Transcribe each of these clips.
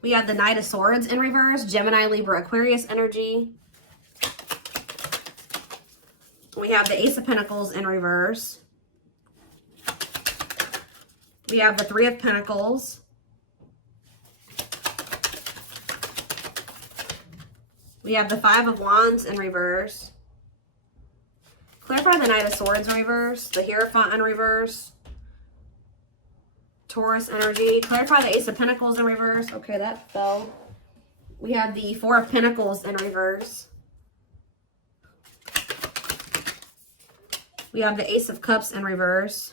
We have the Knight of Swords in reverse, Gemini, Libra, Aquarius energy. We have the Ace of Pentacles in reverse. We have the Three of Pentacles. We have the Five of Wands in reverse. Clarify the Knight of Swords in reverse, the Hierophant in reverse. Taurus energy. Clarify the Ace of Pentacles in reverse. Okay, that fell. We have the Four of Pentacles in reverse. We have the Ace of Cups in reverse.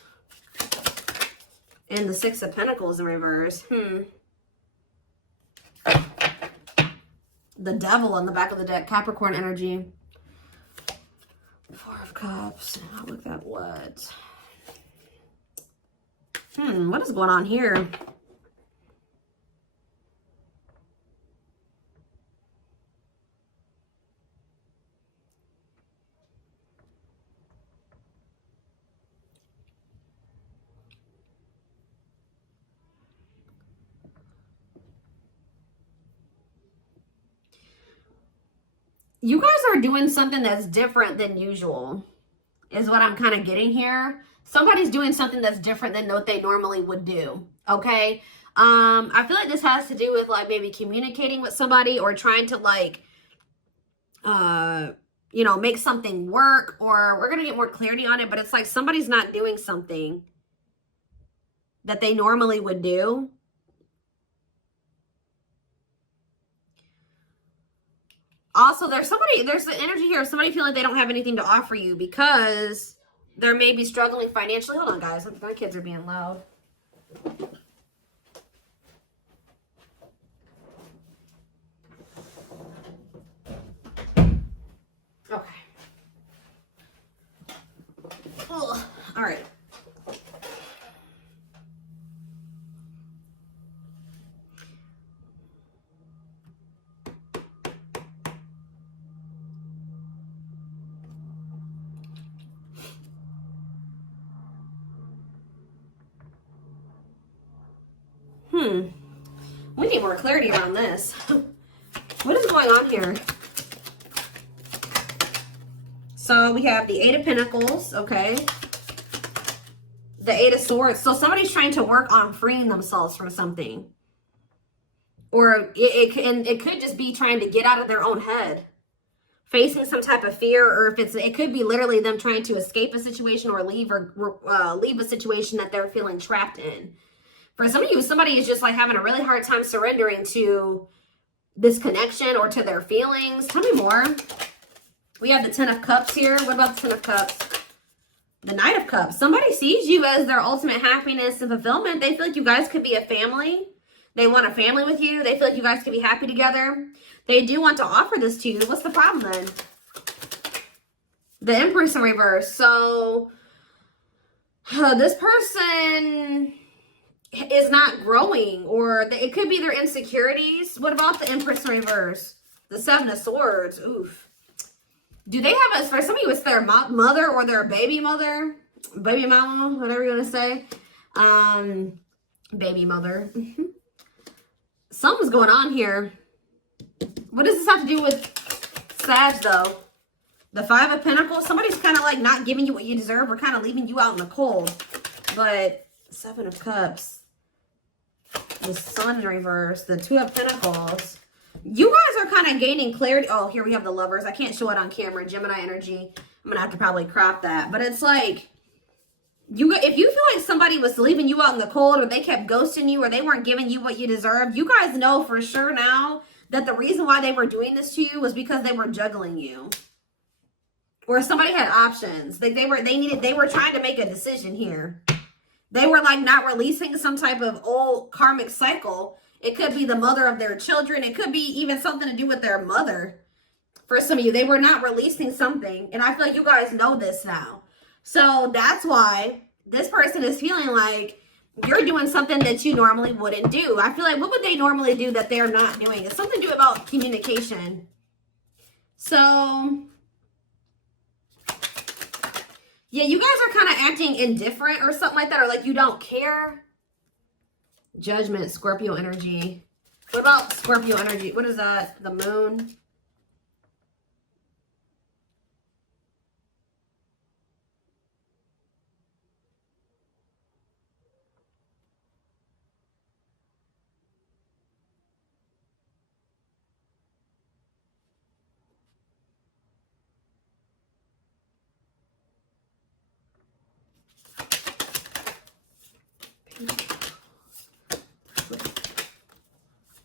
And the Six of Pentacles in reverse. The Devil on the back of the deck. Capricorn energy. Four of Cups. Oh, look at what? What is going on here? You guys are doing something that's different than usual, is what I'm kind of getting here. Somebody's doing something that's different than what they normally would do, okay? I feel like this has to do with, like, maybe communicating with somebody or trying to, like, you know, make something work, or we're going to get more clarity on it, but it's like somebody's not doing something that they normally would do. Also, there's the energy here of somebody feeling like they don't have anything to offer you because they may be struggling financially. Hold on, guys. My kids are being loud. Okay. Ugh. All right. We need more clarity around this. What is going on here? So we have the Eight of Pentacles, okay? The Eight of Swords. So somebody's trying to work on freeing themselves from something. Or it could just be trying to get out of their own head. Facing some type of fear, or if it could be literally them trying to escape a situation or leave a situation that they're feeling trapped in. For some of you, somebody is just like having a really hard time surrendering to this connection or to their feelings. Tell me more. We have the Ten of Cups here. What about the Ten of Cups? The Knight of Cups. Somebody sees you as their ultimate happiness and fulfillment. They feel like you guys could be a family. They want a family with you. They feel like you guys could be happy together. They do want to offer this to you. What's the problem then? The Empress in reverse. So this person is not growing, or it could be their insecurities. What about the Empress in reverse? The Seven of Swords. Oof. Do they have for some of you, it's their mother or their baby mother, baby mama, whatever you want to say. Baby mother. Something's going on here. What does this have to do with Sag, though? The Five of Pentacles. Somebody's kind of like not giving you what you deserve, or kind of leaving you out in the cold. But Seven of Cups. The Sun in reverse. The Two of Pentacles. You guys are kind of gaining clarity. Oh, here we have the Lovers. I can't show it on camera. Gemini energy. I'm going to have to probably crop that. But it's like, if you feel like somebody was leaving you out in the cold, or they kept ghosting you, or they weren't giving you what you deserve, you guys know for sure now that the reason why they were doing this to you was because they were juggling you. Or somebody had options. Like they were trying to make a decision here. They were like not releasing some type of old karmic cycle. It could be the mother of their children. It could be even something to do with their mother. For some of you, they were not releasing something. And I feel like you guys know this now. So that's why this person is feeling like you're doing something that you normally wouldn't do. I feel like, what would they normally do that they're not doing? It's something to do about communication. So yeah, you guys are kind of acting indifferent or something like that, or like you don't care. Judgment, Scorpio energy. What about Scorpio energy? What is that? The moon.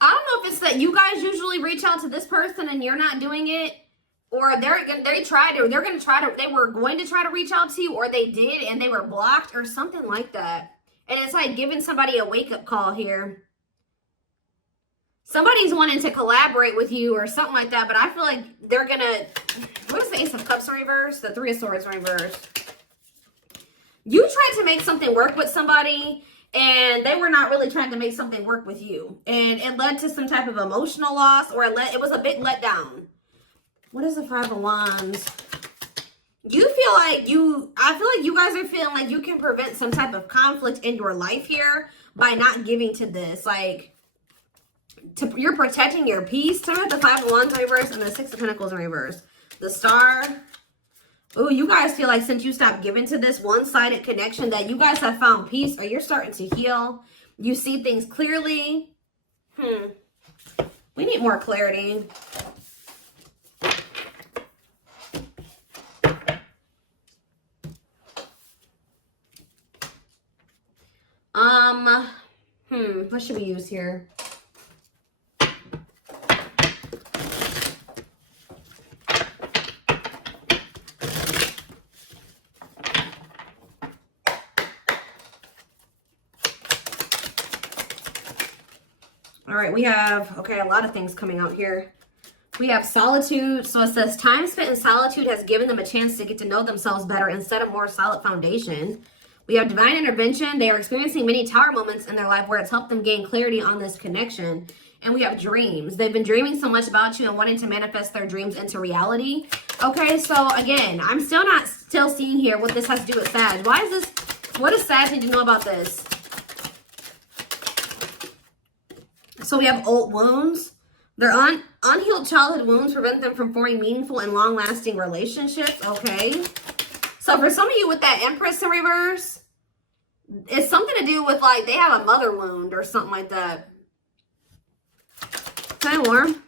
I don't know if it's that you guys usually reach out to this person and you're not doing it, or they were going to try to reach out to you, or they did and they were blocked or something like that. And it's like giving somebody a wake-up call here. Somebody's wanting to collaborate with you or something like that, but I feel like they're going to... What is the Ace of Cups in reverse? The Three of Swords in reverse. You tried to make something work with somebody, and they were not really trying to make something work with you. And it led to some type of emotional loss, or it was a big letdown. What is the Five of Wands? I feel like you guys are feeling like you can prevent some type of conflict in your life here by not giving to this. Like, you're protecting your peace. Tell me about the Five of Wands in reverse and the Six of Pentacles in reverse. The Star. Oh, you guys feel like since you stopped giving to this one-sided connection that you guys have found peace, or you're starting to heal. You see things clearly. We need more clarity. What should we use here? All right, we have, okay, a lot of things coming out here. We have solitude. So it says, time spent in solitude has given them a chance to get to know themselves better and set a more solid foundation. We have divine intervention. They are experiencing many tower moments in their life where it's helped them gain clarity on this connection. And we have dreams. They've been dreaming so much about you and wanting to manifest their dreams into reality. Okay, so again, I'm still seeing here what this has to do with Sag. Why is this, what does Sag need to know about this? So we have old wounds. Their unhealed childhood wounds prevent them from forming meaningful and long-lasting relationships. Okay. So for some of you with that Empress in reverse, it's something to do with like they have a mother wound or something like that. Kind of warm.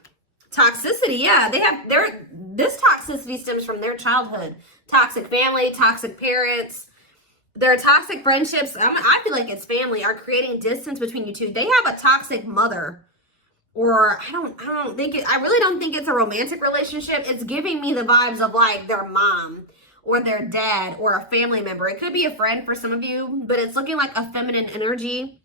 Toxicity, yeah. This toxicity stems from their childhood. Toxic family, toxic parents. Their toxic friendships, I feel like it's family, are creating distance between you two. They have a toxic mother. Or I really don't think it's a romantic relationship. It's giving me the vibes of like their mom or their dad or a family member. It could be a friend for some of you, but it's looking like a feminine energy.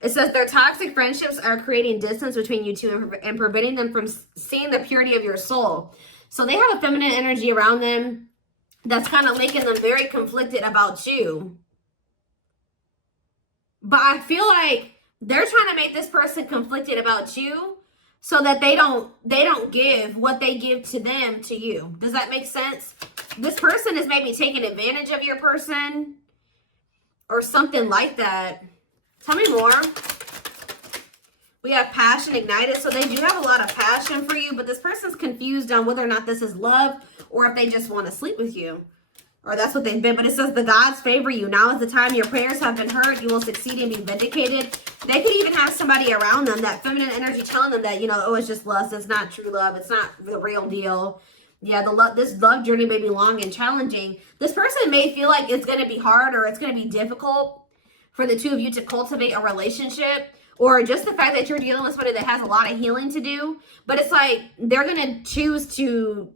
It says their toxic friendships are creating distance between you two and preventing them from seeing the purity of your soul. So they have a feminine energy around them that's kind of making them very conflicted about you. But I feel like they're trying to make this person conflicted about you so that they don't give what they give to them to you. Does that make sense? This person is maybe taking advantage of your person or something like that. Tell me more. We have passion ignited. So they do have a lot of passion for you, but this person's confused on whether or not this is love or if they just want to sleep with you. Or that's what they've been. But it says the gods favor you. Now is the time your prayers have been heard. You will succeed and be vindicated. They could even have somebody around them, that feminine energy telling them that, you know, oh, it's just lust. It's not true love. It's not the real deal. Yeah, this love journey may be long and challenging. This person may feel like it's going to be hard or it's going to be difficult for the two of you to cultivate a relationship. Or just the fact that you're dealing with somebody that has a lot of healing to do. But it's like they're going to choose to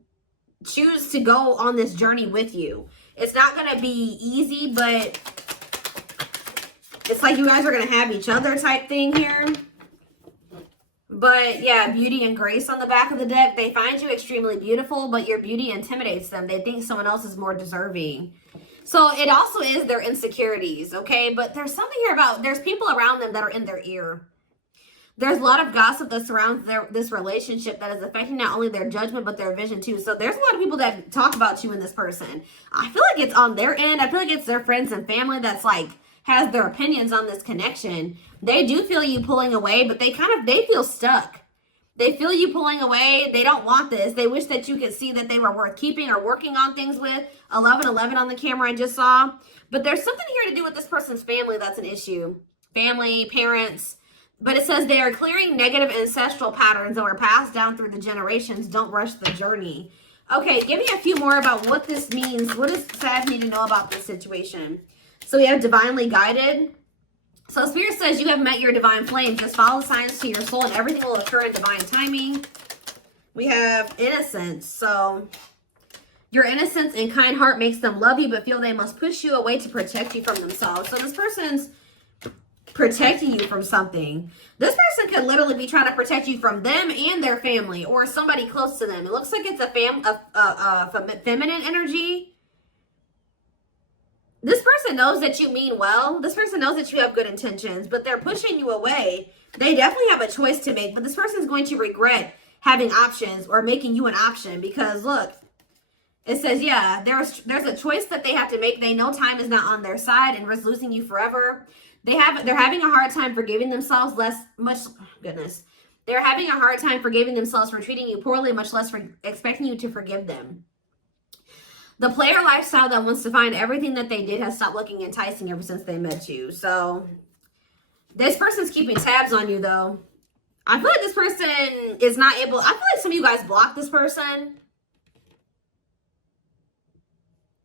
go on this journey with you. It's not going to be easy, but it's like you guys are going to have each other type thing here. But yeah, beauty and grace on the back of the deck. They find you extremely beautiful, but your beauty intimidates them. They think someone else is more deserving. So it also is their insecurities, okay? But there's something here about, there's people around them that are in their ear. There's a lot of gossip that surrounds this relationship that is affecting not only their judgment, but their vision too. So there's a lot of people that talk about you and this person. I feel like it's on their end. I feel like it's their friends and family that's like has their opinions on this connection. They do feel you pulling away, but they feel stuck. They feel you pulling away. They don't want this. They wish that you could see that they were worth keeping or working on things with. 1111 on the camera I just saw. But there's something here to do with this person's family that's an issue. Family, parents. But it says they are clearing negative ancestral patterns that were passed down through the generations. Don't rush the journey. Okay, give me a few more about what this means. What does Sag need to know about this situation? So we have divinely guided. So Spirit says you have met your divine flame. Just follow the signs to your soul and everything will occur in divine timing. We have innocence. So your innocence and kind heart makes them love you but feel they must push you away to protect you from themselves. So this person's protecting you from something. This person could literally be trying to protect you from them and their family or somebody close to them. It looks like it's a feminine energy. This person knows that you mean well. This person knows that you have good intentions, but they're pushing you away. They definitely have a choice to make, but this person's going to regret having options or making you an option because look, it says, yeah, there's a choice that they have to make. They know time is not on their side and risk losing you forever. They're having a hard time forgiving themselves, They're having a hard time forgiving themselves for treating you poorly, much less for expecting you to forgive them. The player lifestyle that wants to find everything that they did has stopped looking enticing ever since they met you. So this person's keeping tabs on you though. I feel like this person is not able, I feel like some of you guys blocked this person.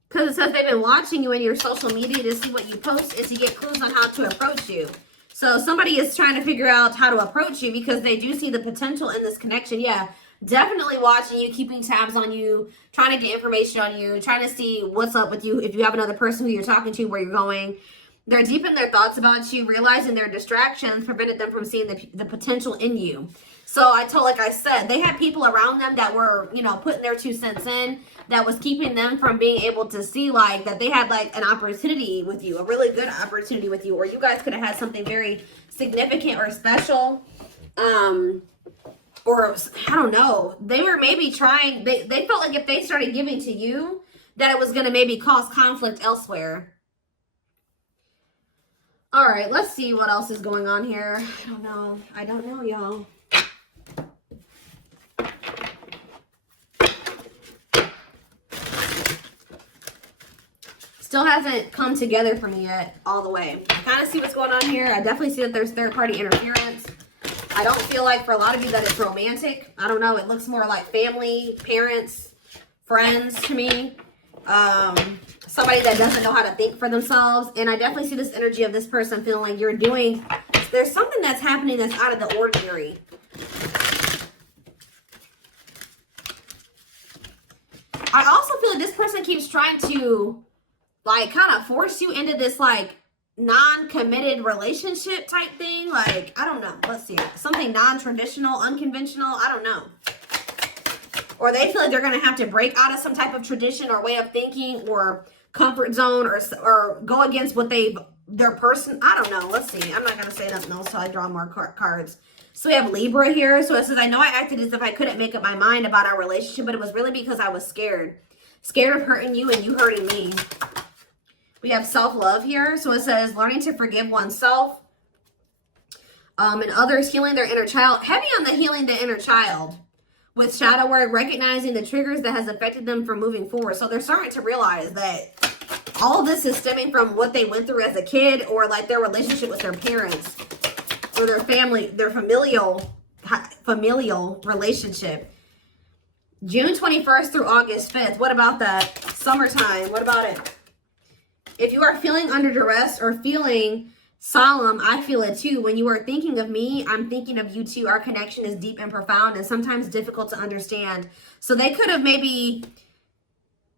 Because it says they've been watching you in your social media to see what you post and to get clues on how to approach you. So somebody is trying to figure out how to approach you because they do see the potential in this connection. Yeah, definitely watching you, keeping tabs on you, trying to get information on you, trying to see what's up with you. If you have another person who you're talking to, where you're going. They're deep in their thoughts about you, realizing their distractions prevented them from seeing the potential in you. So like I said, they had people around them that were, you know, putting their 2 cents in, that was keeping them from being able to see like that they had like an opportunity with you, a really good opportunity with you, or you guys could have had something very significant or special. Or I don't know, they were maybe trying, they felt like if they started giving to you, that it was going to maybe cause conflict elsewhere. All right, let's see what else is going on here. I don't know, y'all. Still hasn't come together for me yet all the way. I kind of see what's going on here. I definitely see that there's third-party interference. I don't feel like for a lot of you that it's romantic. I don't know. It looks more like family, parents, friends to me. Somebody that doesn't know how to think for themselves. And I definitely see this energy of this person feeling like there's something that's happening that's out of the ordinary. I also feel like this person keeps trying to like kind of force you into this like non-committed relationship type thing. Like, I don't know. Let's see. Something non-traditional, unconventional. I don't know. Or they feel like they're going to have to break out of some type of tradition or way of thinking or comfort zone or go against what their person. I don't know. Let's see. I'm not going to say nothing else until I draw more cards. So we have Libra here. So it says, I know I acted as if I couldn't make up my mind about our relationship, but it was really because I was scared. Scared of hurting you and you hurting me. We have self-love here. So it says learning to forgive oneself and others, healing their inner child. Heavy on the healing the inner child. With shadow work, recognizing the triggers that has affected them from moving forward. So they're starting to realize that all of this is stemming from what they went through as a kid or like their relationship with their parents or their family, their familial relationship. June 21st through August 5th. What about that? Summertime. What about it? If you are feeling under duress or feeling solemn, I feel it too. When you are thinking of me, I'm thinking of you too. Our connection is deep and profound and sometimes difficult to understand. So they could have maybe,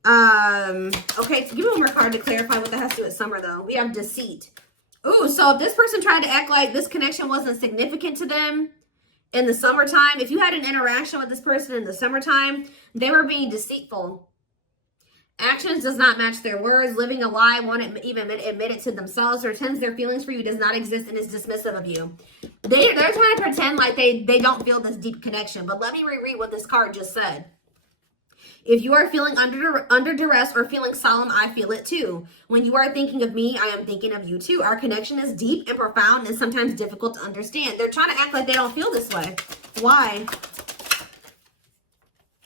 okay, so give me one more card to clarify what that has to do with summer though. We have deceit. Ooh, so if this person tried to act like this connection wasn't significant to them in the summertime, if you had an interaction with this person in the summertime, they were being deceitful. Actions does not match their words. Living a lie, won't even admit it to themselves, or pretends their feelings for you does not exist and is dismissive of you. They're trying to pretend like they don't feel this deep connection. But let me reread what this card just said. If you are feeling under duress or feeling solemn, I feel it too. When you are thinking of me, I am thinking of you too. Our connection is deep and profound and sometimes difficult to understand. They're trying to act like they don't feel this way. Why?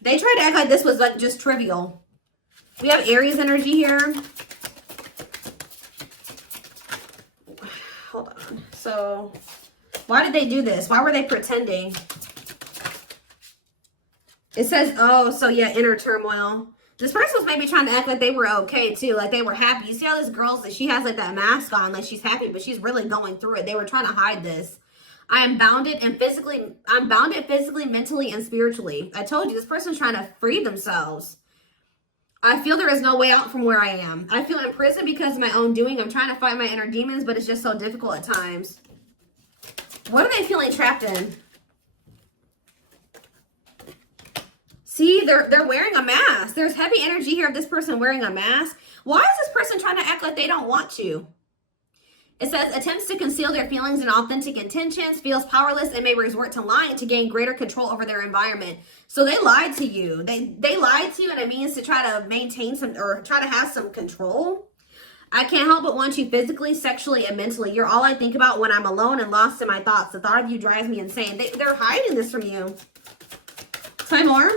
They tried to act like this was like just trivial. We have Aries energy here. Hold on. So, why did they do this? Why were they pretending? It says, oh, so yeah, inner turmoil. This person was maybe trying to act like they were okay too, like they were happy. You see how this girl, that she has like that mask on, like she's happy, but she's really going through it. They were trying to hide this. I'm bounded physically, mentally, and spiritually. I told you, this person's trying to free themselves. I feel there is no way out from where I am. I feel in prison because of my own doing. I'm trying to fight my inner demons, but it's just so difficult at times. What are they feeling trapped in? See, they're wearing a mask. There's heavy energy here of this person wearing a mask. Why is this person trying to act like they don't want you? It says, attempts to conceal their feelings and authentic intentions, feels powerless, and may resort to lying to gain greater control over their environment. So they lied to you. They lied to you, and it means to try to maintain some, or try to have some control. I can't help but want you physically, sexually, and mentally. You're all I think about when I'm alone and lost in my thoughts. The thought of you drives me insane. They're hiding this from you. Try more.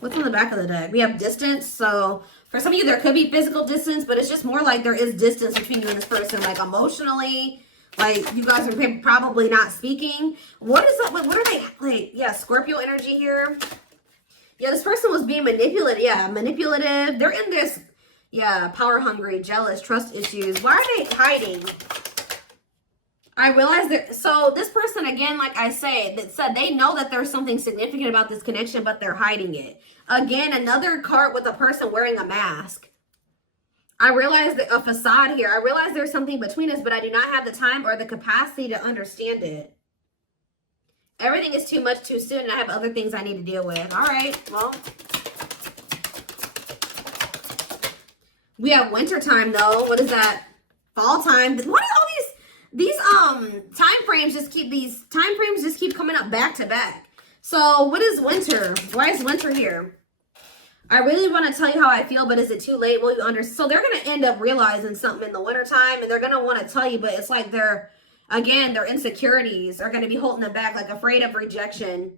What's on the back of the deck? We have distance. So for some of you, there could be physical distance, but it's just more like there is distance between you and this person, like emotionally. Like you guys are probably not speaking. What is that? What are they like? Yeah, Scorpio energy here. Yeah, this person was being manipulative. Yeah, manipulative. They're in this, yeah, power hungry, jealous, trust issues. Why are they hiding? I realize that, so this person, again, like I say, that said they know that there's something significant about this connection, but they're hiding it. Again, another card with a person wearing a mask. I realize that a facade here. I realize there's something between us, but I do not have the time or the capacity to understand it. Everything is too much too soon, and I have other things I need to deal with. All right, well. We have winter time, though. What is that? Fall time. What are all these time frames just keep coming up back to back. So what is winter? Why is winter here? I really want to tell you how I feel, but is it too late? Will you understand? So they're going to end up realizing something in the wintertime, and they're going to want to tell you, but it's like their insecurities are going to be holding them back, like afraid of rejection.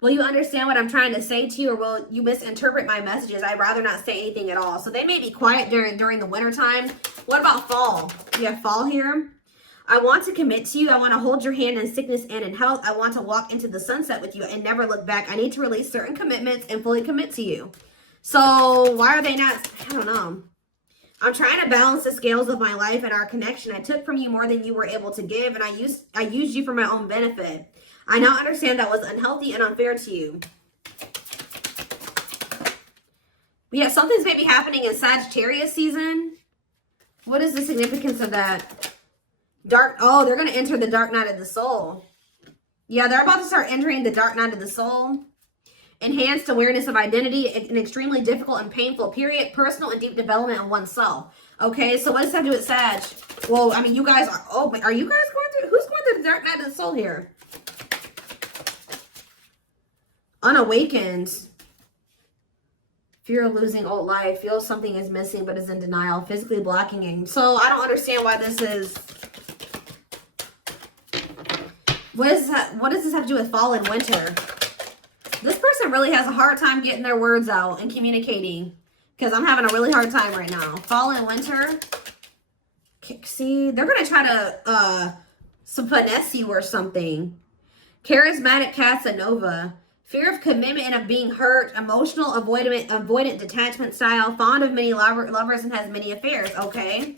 Will you understand what I'm trying to say to you, or will you misinterpret my messages? I'd rather not say anything at all. So they may be quiet during the wintertime. What about fall? We have fall here. I want to commit to you. I want to hold your hand in sickness and in health. I want to walk into the sunset with you and never look back. I need to release certain commitments and fully commit to you. So why are they not? I don't know. I'm trying to balance the scales of my life and our connection. I took from you more than you were able to give, and I used you for my own benefit. I now understand that was unhealthy and unfair to you. We have something's maybe happening in Sagittarius season. What is the significance of that? They're going to enter the dark night of the soul. Yeah, they're about to start entering the dark night of the soul. Enhanced awareness of identity, an extremely difficult and painful period, personal and deep development of oneself. Okay, so what does that do with Sag? Well, I mean, you guys are, are you guys going through, who's going through the dark night of the soul here? Unawakened. Fear of losing old life, feels something is missing but is in denial, physically blocking it. So I don't understand why this is. What does this have to do with fall and winter? This person really has a hard time getting their words out and communicating, because I'm having a really hard time right now. Fall and winter. See, they're going to try to finesse you or something. Charismatic Casanova. Fear of commitment and of being hurt. Emotional avoidant detachment style. Fond of many lovers and has many affairs. Okay.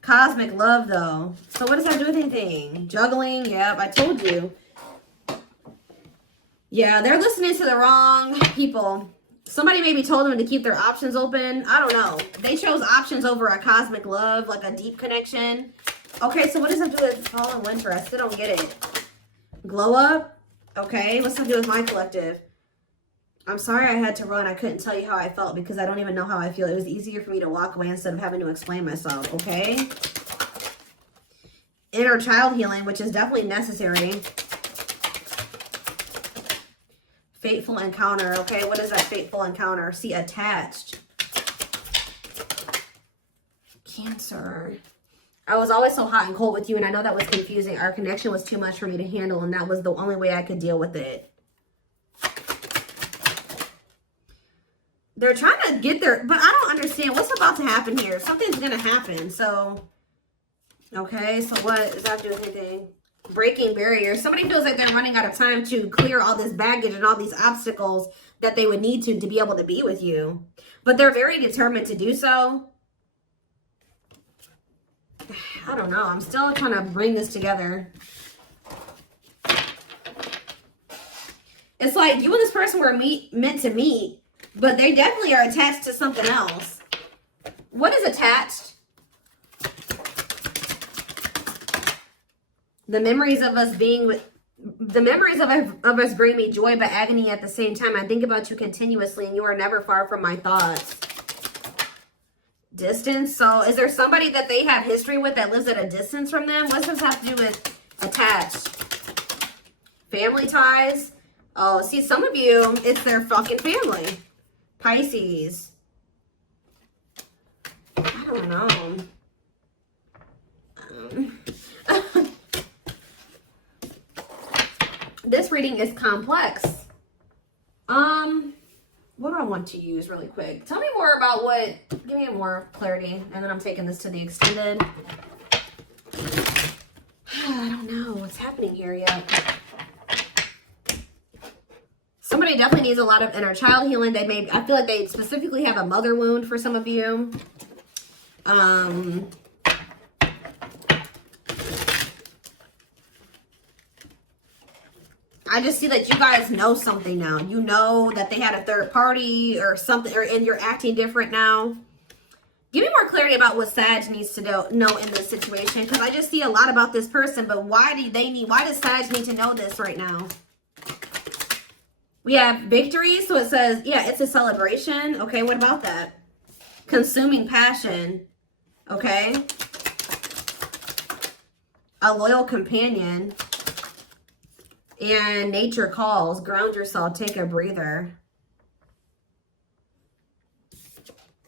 Cosmic love, though. So what does that do with anything? Juggling. Yep, I told you. Yeah, they're listening to the wrong people. Somebody maybe told them to keep their options open. I don't know. They chose options over a cosmic love, like a deep connection. Okay, so what does that do with fall and winter? I still don't get it. Glow up. Okay, what's that do with my collective? I'm sorry I had to run. I couldn't tell you how I felt because I don't even know how I feel. It was easier for me to walk away instead of having to explain myself, okay? Inner child healing, which is definitely necessary. Fateful encounter. Okay, what is that fateful encounter? See, attached. Cancer. I was always so hot and cold with you, and I know that was confusing. Our connection was too much for me to handle, and that was the only way I could deal with it. They're trying to get there, but I don't understand what's about to happen here. Something's going to happen. So, okay, so what is that doing anything? Breaking barriers. Somebody feels like they're running out of time to clear all this baggage and all these obstacles that they would need to be able to be with you. But they're very determined to do so. I don't know. I'm still trying to bring this together. It's like you and this person were meant to meet, but they definitely are attached to something else. What is attached? The memories of us being with, the memories of us bring me joy but agony at the same time. I think about you continuously and you are never far from my thoughts. Distance. So is there somebody that they have history with that lives at a distance from them? What does this have to do with attached? Family ties. Oh, see, some of you, it's their fucking family. Pisces. I don't know. This reading is complex. What do I want to use really quick? Tell me more about what, give me more clarity, and then I'm taking this to the extended. I don't know what's happening here yet. Somebody definitely needs a lot of inner child healing. They may, I feel like they specifically have a mother wound for some of you. I just see that you guys know something now. You know that they had a third party or something, and you're acting different now. Give me more clarity about what Sag needs to know in this situation, because I just see a lot about this person, but why does Sag need to know this right now? We have victory, so it says, yeah, it's a celebration. Okay, what about that? Consuming passion. Okay. A loyal companion. And nature calls. Ground yourself. Take a breather.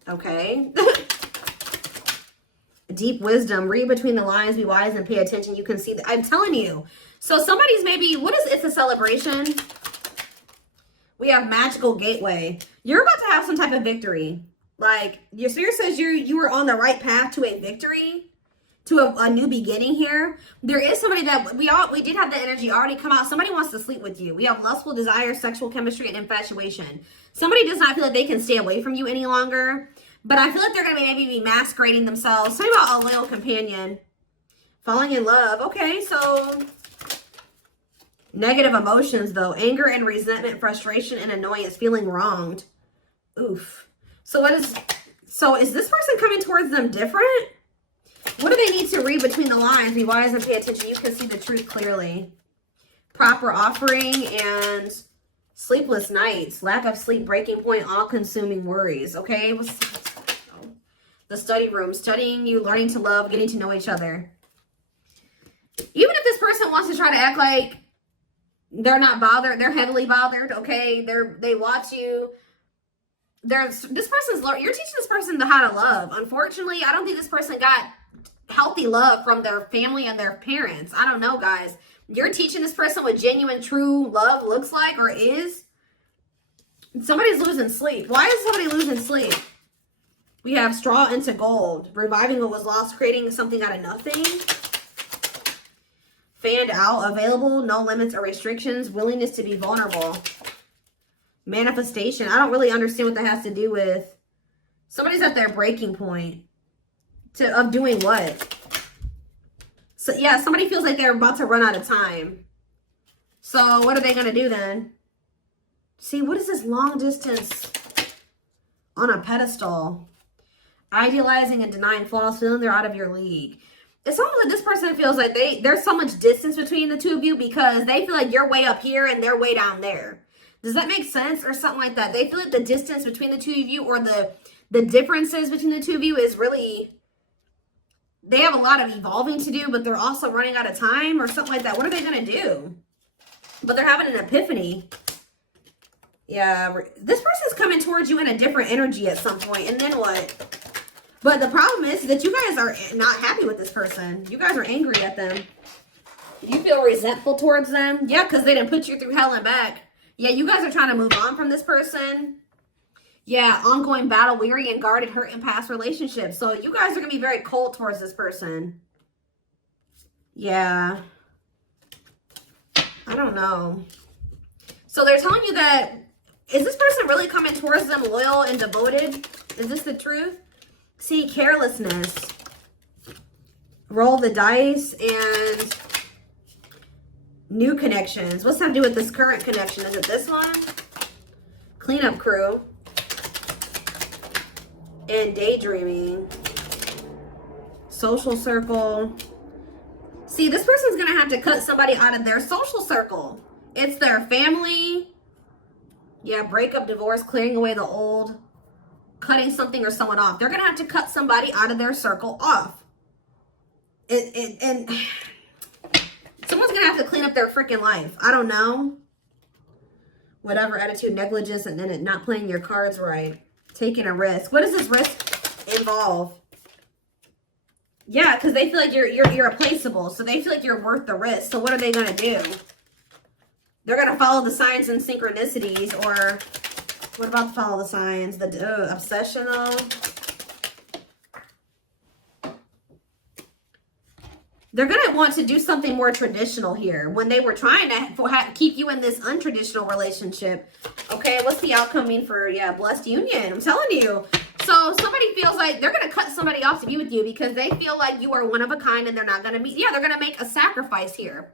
Okay. Deep wisdom. Read between the lines. Be wise and pay attention. You can see that. I'm telling you. So somebody's maybe, what is it's a celebration? We have magical gateway. You're about to have some type of victory. Like, your spirit says you were on the right path to a victory. To a new beginning here. There is somebody that we did have the energy already come out. Somebody wants to sleep with you. We have lustful desire, sexual chemistry, and infatuation. Somebody does not feel like they can stay away from you any longer. But I feel like they're going to maybe be masquerading themselves. Something about a loyal companion. Falling in love. Okay, so negative emotions though. Anger and resentment, frustration and annoyance, feeling wronged. Oof. So is this person coming towards them different? What do they need to read between the lines? Be wise and pay attention. You can see the truth clearly. Proper offering and sleepless nights. Lack of sleep, breaking point, all-consuming worries. Okay? The study room. Studying you, learning to love, getting to know each other. Even if this person wants to try to act like they're not bothered, they're heavily bothered, okay? They watch you. You're teaching this person how to love. Unfortunately, I don't think this person got healthy love from their family and their parents. I don't know, guys. You're teaching this person what genuine, true love looks like or is. Somebody's losing sleep. Why is somebody losing sleep? We have straw into gold. Reviving what was lost, creating something out of nothing. Fanned out, available, no limits or restrictions. Willingness to be vulnerable. Manifestation. I don't really understand what that has to do with. Somebody's at their breaking point. Of doing what? So yeah, somebody feels like they're about to run out of time. So what are they going to do then? See, what is this long distance on a pedestal? Idealizing and denying flaws, feeling they're out of your league. It's almost like this person feels like there's so much distance between the two of you because they feel like you're way up here and they're way down there. Does that make sense? Or something like that. They feel like the distance between the two of you or the differences between the two of you is really... They have a lot of evolving to do, but they're also running out of time or something like that. What are they going to do? But they're having an epiphany. Yeah, this person's coming towards you in a different energy at some point, and then what? But the problem is that you guys are not happy with this person. You guys are angry at them. You feel resentful towards them. Yeah, because they didn't put you through hell and back. Yeah, you guys are trying to move on from this person. Yeah, ongoing battle, weary, and guarded, hurt in past relationships. So you guys are going to be very cold towards this person. Yeah. I don't know. So they're telling you that, is this person really coming towards them loyal and devoted? Is this the truth? See, carelessness. Roll the dice and new connections. What's that to do with this current connection? Is it this one? Cleanup crew. And daydreaming. Social circle. See, this person's going to have to cut somebody out of their social circle. It's their family. Yeah, breakup, divorce, clearing away the old, cutting something or someone off. They're going to have to cut somebody out of their circle off. And someone's going to have to clean up their freaking life. I don't know. Whatever attitude, negligence, and then it not playing your cards right. Taking a risk. What does this risk involve? Yeah, because they feel like you're irreplaceable. So they feel like you're worth the risk. So what are they going to do? They're going to follow the signs and synchronicities. Or what about follow the signs? The obsessional. They're going to want to do something more traditional here. When they were trying to keep you in this untraditional relationship. Okay, what's the outcome mean for, yeah, blessed union? I'm telling you. So somebody feels like they're going to cut somebody off to be with you because they feel like you are one of a kind and they're not going to meet. Yeah, they're going to make a sacrifice here.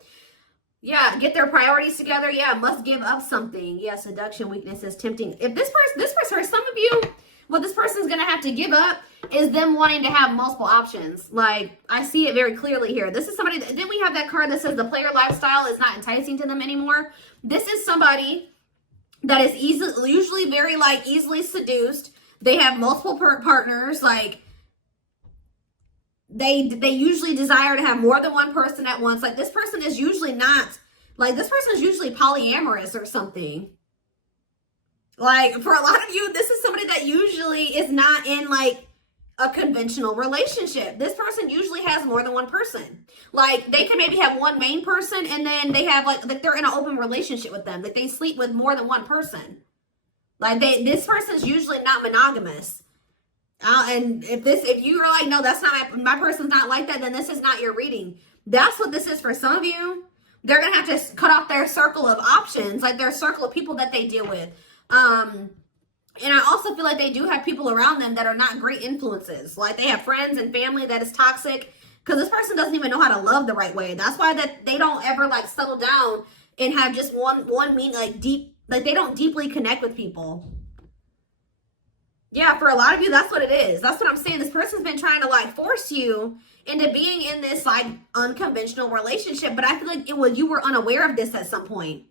Yeah, get their priorities together. Yeah, must give up something. Yeah, seduction, weaknesses, tempting. If this person, some of you, what this person's going to have to give up is them wanting to have multiple options. Like, I see it very clearly here. This is somebody, didn't we have that card that says the player lifestyle is not enticing to them anymore? This is somebody that is usually very, like, easily seduced. They have multiple partners. Like, they usually desire to have more than one person at once. Like, this person is usually not, like, this person is usually polyamorous or something. Like, for a lot of you, this is somebody that usually is not in, like, a conventional relationship. This person usually has more than one person. Like, they can maybe have one main person and then they have, like they're in an open relationship with them. Like, they sleep with more than one person. Like, this person's usually not monogamous. And if you are like, no, that's not, my person's not like that, then this is not your reading. That's what this is for some of you. They're going to have to cut off their circle of options, like their circle of people that they deal with. And I also feel like they do have people around them that are not great influences. Like, they have friends and family that is toxic because this person doesn't even know how to love the right way. That's why that they don't ever, like, settle down and have just one mean, like, deep, like, they don't deeply connect with people. Yeah, for a lot of you, that's what it is. That's what I'm saying. This person's been trying to, like, force you into being in this, like, unconventional relationship. But I feel like you were unaware of this at some point.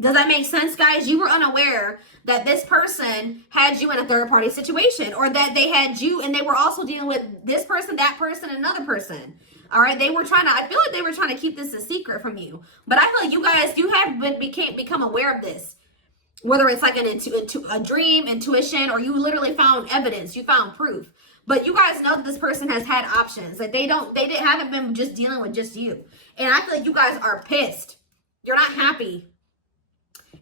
Does that make sense, guys? You were unaware that this person had you in a third-party situation, or that they had you and they were also dealing with this person, that person, another person. All right, they were trying to, I feel like they were trying to keep this a secret from you. But I feel like you guys, you have become aware of this. Whether it's like a dream, intuition, or you literally found evidence, you found proof. But you guys know that this person has had options. Like, haven't been just dealing with just you. And I feel like you guys are pissed. You're not happy.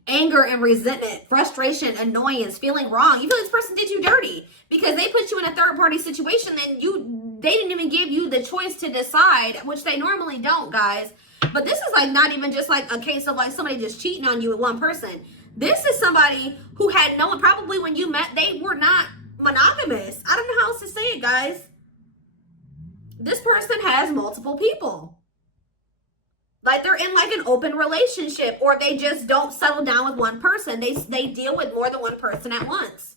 Anger and resentment, frustration, annoyance, feeling wrong. You feel like this person did you dirty because they put you in a third-party situation and they didn't even give you the choice to decide, which they normally don't, guys. But this is like not even just like a case of like somebody just cheating on you with one person. This is somebody who had no one, probably when you met, they were not monogamous. I don't know how else to say it, guys. This person has multiple people. Like, they're in like an open relationship, or they just don't settle down with one person. They deal with more than one person at once.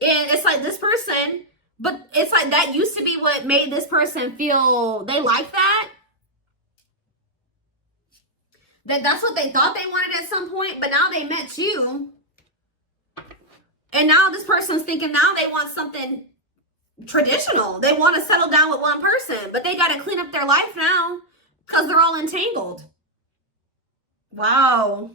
And it's like this person, but it's like that used to be what made this person feel they like that. That's what they thought they wanted at some point, but now they met you. And now this person's thinking now they want something traditional. They want to settle down with one person, but they got to clean up their life now because they're all entangled. Wow.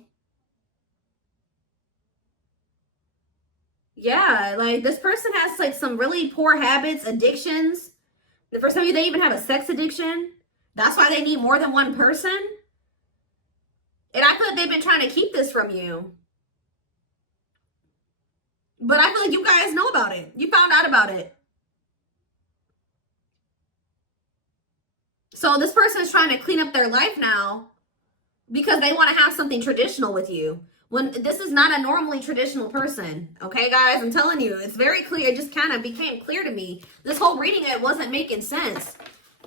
Yeah, like this person has like some really poor habits, addictions. For some of you, they even have a sex addiction. That's why they need more than one person. And I feel like they've been trying to keep this from you. But I feel like you guys know about it. You found out about it. So this person is trying to clean up their life now because they want to have something traditional with you. When this is not a normally traditional person. Okay, guys, I'm telling you, it's very clear. It just kind of became clear to me. This whole reading, it wasn't making sense.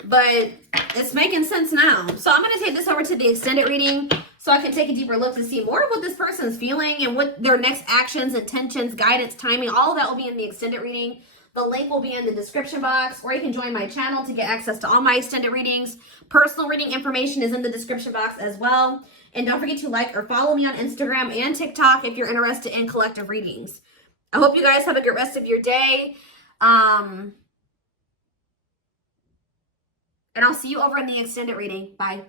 But it's making sense now. So I'm going to take this over to the extended reading so I can take a deeper look to see more of what this person's feeling and what their next actions, intentions, guidance, timing, all of that will be in the extended reading. The link will be in the description box, or you can join my channel to get access to all my extended readings. Personal reading information is in the description box as well. And don't forget to like or follow me on Instagram and TikTok if you're interested in collective readings. I hope you guys have a good rest of your day. And I'll see you over in the extended reading. Bye.